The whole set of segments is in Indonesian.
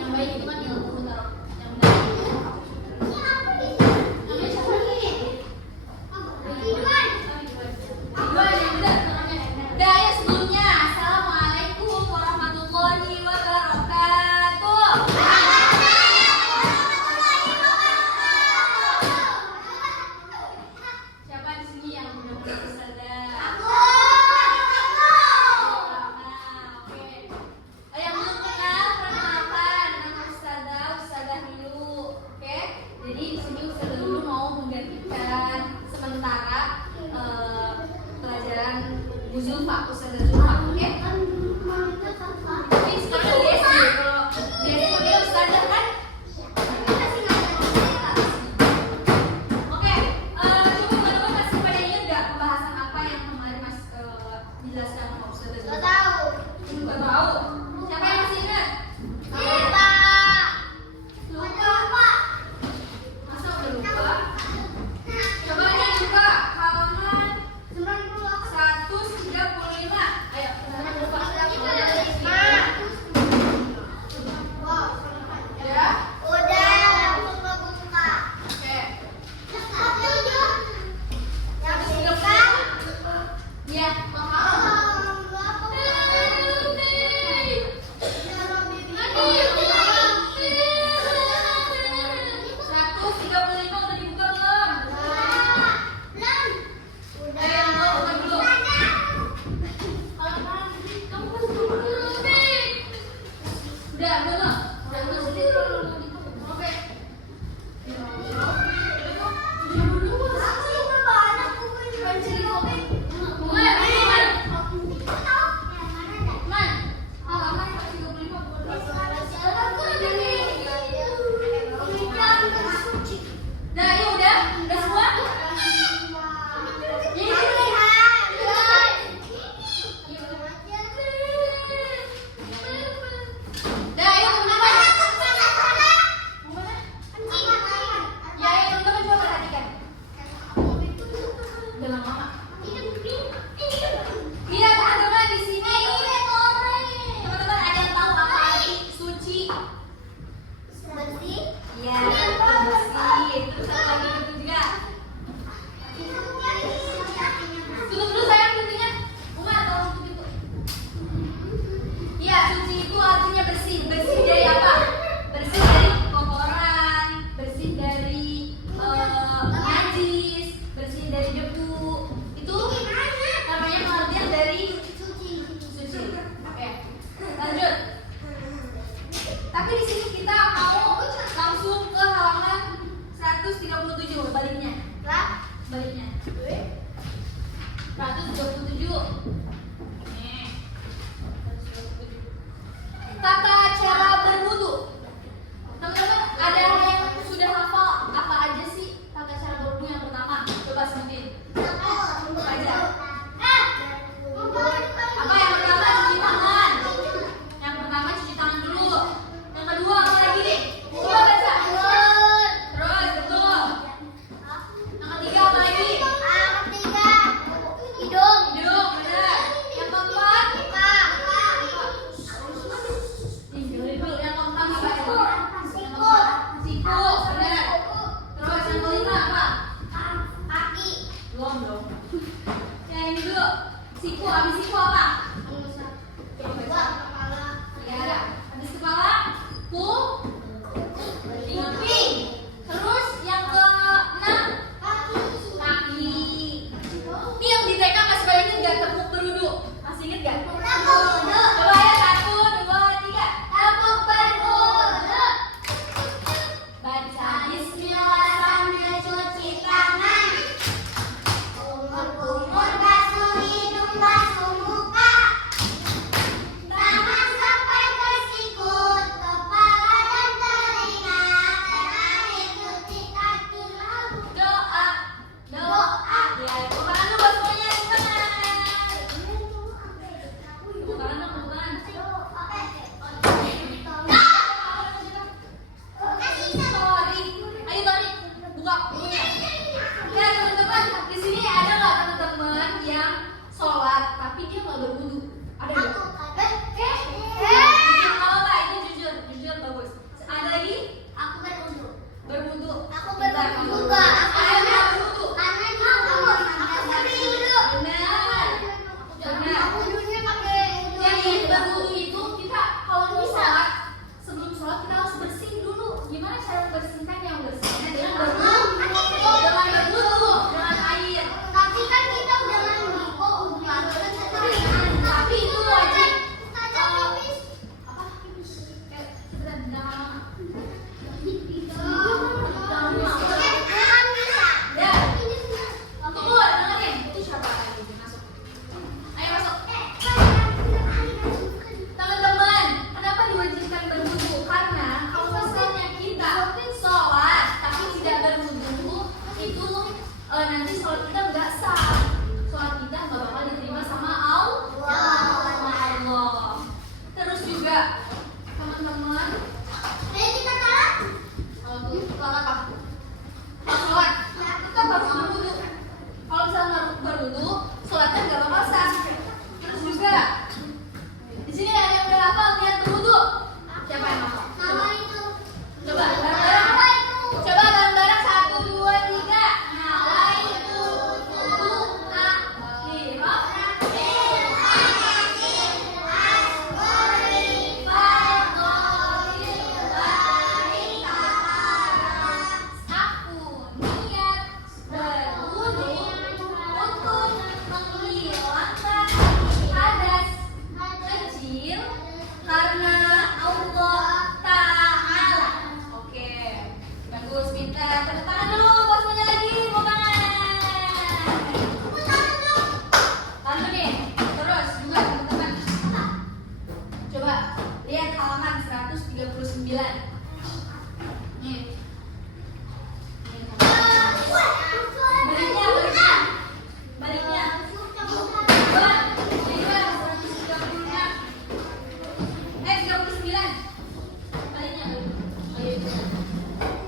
Yang baik itu kan ilmu taruh. Yang benar. Namanya siapa? tepuk tangan dulu, bos semuanya lagi, mau makan. Lalu nih, terus juga teman-teman. Coba lihat halaman 139. Nih. Baliknya.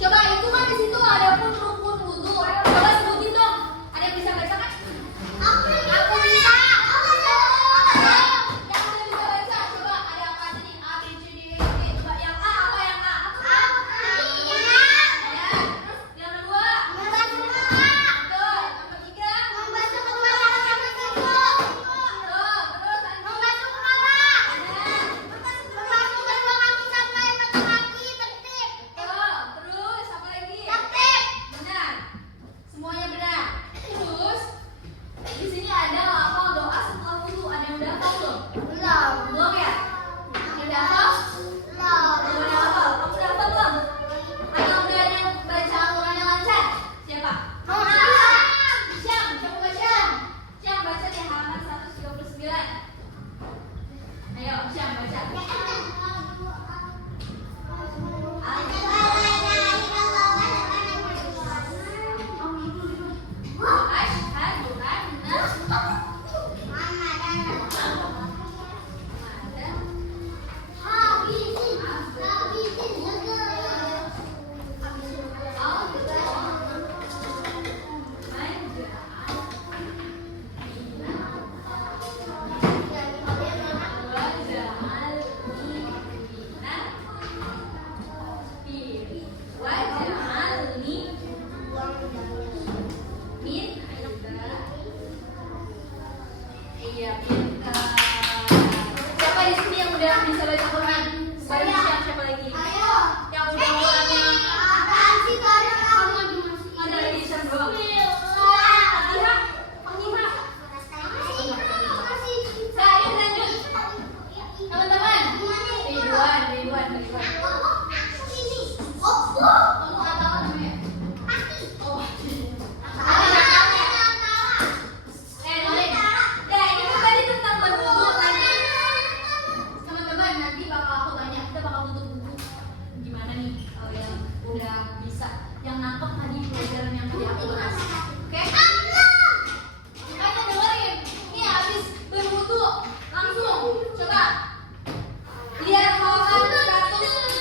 Coba itu kan di situ ada rukun wudu. Coba sebutin dong. Ada yang bisa baca kan? Aku bisa. Yang udah bisa baca, coba ada apa aja nih? A, B, C, D, E, F, G. Coba yang A, apa yang A? Ya. Terus yang kedua? Betul. Yang ketiga? Betul. Terus terus apa lagi? Benar. Semuanya benar. Terus di sini ada hafal doa setelah wudu. Ada yang udah hafal belum? Belum ya? Yang udah hafal? Belum ada hafal. Kamu udah hafal belum? Atau udah ada yang baca Al-Qur'annya lancar? Siapa? Syam, coba Syam. Syam baca di halaman 139. Ayo, Syam baca. Asyhadu Iya, pintar. Siapa di sini yang udah bisa baca Quran? Selain Syam, siapa lagi? Yang udah Qurannya ada lagi Syam doang. Fatihah. Saya lanjut. Teman-teman. Ridwan. Kamu kata apa namanya? Oh, Nolin. Ya, ini kan tadi tentang berwudu tadi. Teman-teman, nanti bakal aku tanya, kita bakal tutup buku. Gimana nih kalau yang udah bisa, yang nangkep tadi pelajaran yang tadi aku bahas. Oke? Makanya dengerin. Ini habis berwudu langsung. Coba lihat halaman 141. 141.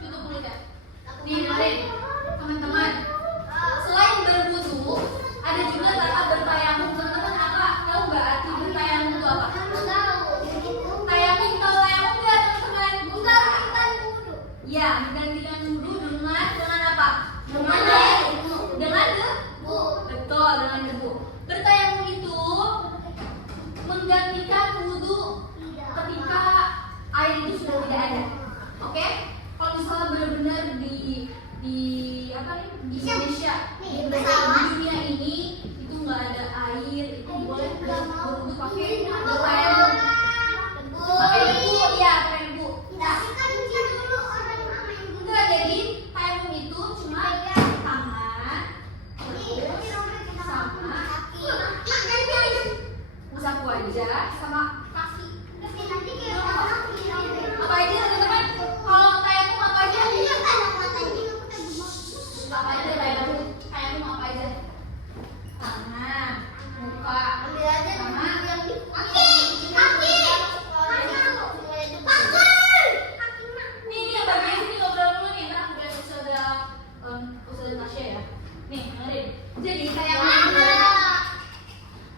Tutup mulut ya. Nih, dengerin. Teman-teman, selain berwudu, ada juga cara bertayamum. Teman-teman, apa? Tahu nggak arti bertayamum itu apa? Tayamum, tahu tayamum nggak, teman-teman? Ya, menggantikan wudu dengan apa? Dengan debu. Betul, dengan debu. Bertayamum itu menggantikan wudu ketika air itu sudah tidak ada. Oke? Kalau misalnya benar-benar di Indonesia, di dunia ini itu nggak ada air, itu boleh berwudu pakai bertayamum. Pakai debu, ya, pakai debu. Enggak, jadi tayamum itu cuma tangan, sama sapu aja, sama kaki. Apa aja teman-teman? Kalau tayamum apa aja? Apa aja tayamum? Tayamum apa aja? Tangan, muka, sama kaki. Nih yang bagian sini ngobrol dulu nih, ntar aku bilang Ustazah Tasya ya. Nih, dengerin. Jadi tayamum itu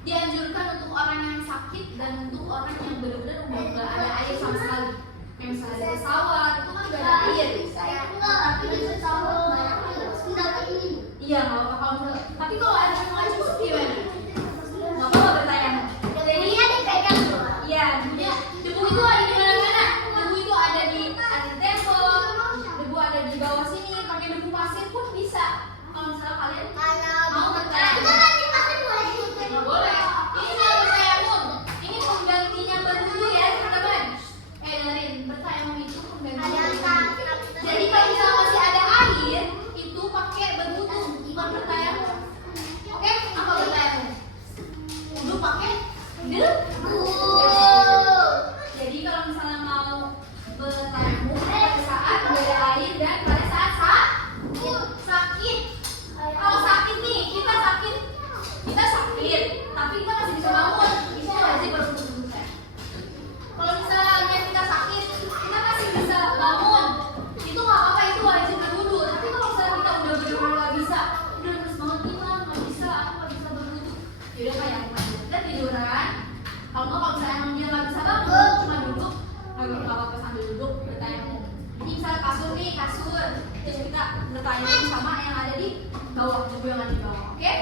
dianjurkan untuk orang yang sakit dan untuk orang yang benar-benar udah nggak ada air sama sekali. Kayak misalnya ada pesawat, itu kan nggak ada air. Iya, nggak apa-apa kalau misalnya. Tapi kalau ada yang nggak cukup gimana? Nggak apa-apa bertayamum. Jadi iya, debunya, debu itu ada di mana-mana. Debu itu ada di kasur. Terus kita letakkan sama yang ada di bawah, buku yang ada di bawah. Oke?